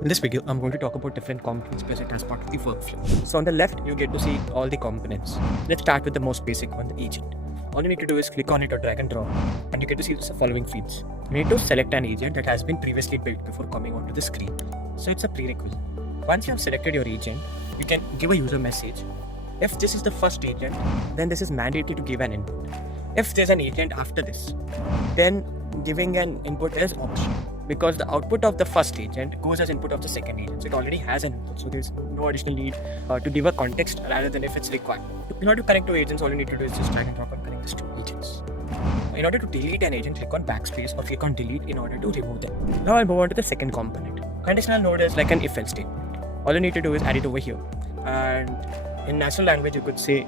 In this video, I'm going to talk about different components present as part of the workflow. So on the left, you get to see all the components. Let's start with the most basic one, the agent. All you need to do is click on it or drag and drop, and you get to see the following fields. You need to select an agent that has been previously built before coming onto the screen. So it's a prerequisite. Once you have selected your agent, you can give a user message. If this is the first agent, then this is mandatory to give an input. If there's an agent after this, then giving an input is optional, because the output of the first agent goes as input of the second agent. So it already has an input, so there's no additional need to give a context rather than if it's required. In order to connect to agents, all you need to do is just drag and drop and connect these two agents. In order to delete an agent, click on backspace or click on delete in order to remove them. Now I'll move on to the second component. Conditional node is like an if-else statement. All you need to do is add it over here, and in natural language you could say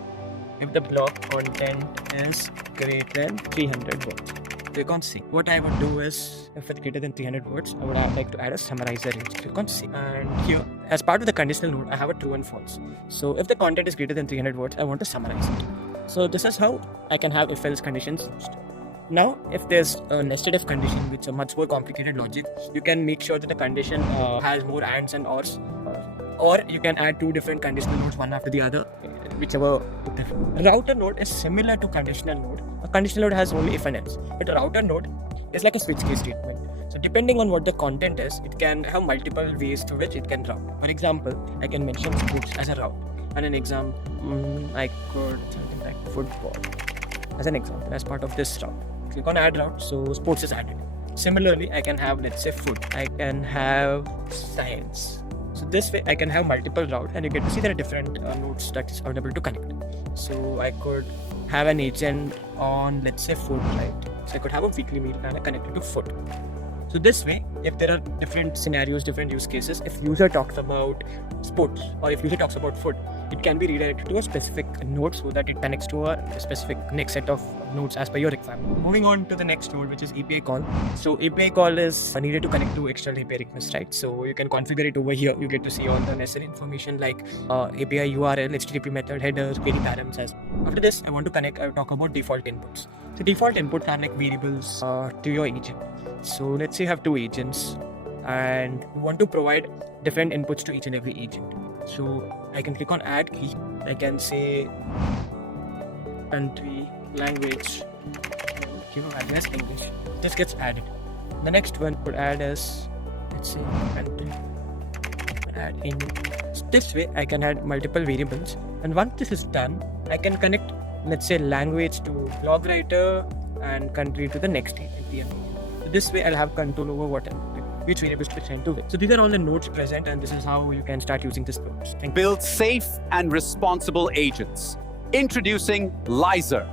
if the block content is greater than 300 words. Click on save. What I would do is, if it's greater than 300 words, I would like to add a summarizer range. Click on save. And here, as part of the conditional node, I have a true and false. So if the content is greater than 300 words, I want to summarize it. So this is how I can have if-else conditions used. Now, if there's a nested if condition, which is a much more complicated logic, you can make sure that the condition has more ands and ors. Or you can add two different conditional nodes, one after the other, whichever. Router node is similar to conditional node. A conditional node has only if and else, but a router node is like a switch case statement. So depending on what the content is, it can have multiple ways to which it can route. For example, I can mention sports as a route, and an example, I could something like football as an example as part of this route. Click on add route, so sports is added. Similarly, I can have, let's say, food. I can have science. So this way I can have multiple routes, and you get to see there are different nodes that is available to connect. So I could have an agent on, let's say, food, right? So I could have a weekly meal plan connected to food. So this way, if there are different scenarios, different use cases, if user talks about sports or if user talks about food, it can be redirected to a specific node so that it connects to a specific next set of nodes as per your requirement. Moving on to the next node, which is API call. So API call is needed to connect to external API requests, right? So you can configure it over here. You get to see all the necessary information like API URL, HTTP method, headers, query parameters. After this, I want to connect. I'll talk about default inputs. So default inputs are like variables to your agent. So let's say you have two agents and you want to provide different inputs to each and every agent. So I can click on add key. I can say country, language, address, English. This gets added. The next one would add as, let's say, country, add in. So this way I can add multiple variables, and once this is done, I can connect, let's say, language to log writer and country to the next agent. This way I'll have control over which variables to send to which. So these are all the nodes present, and this is how you can start using this nodes. Build safe and responsible agents. Introducing Lyzr.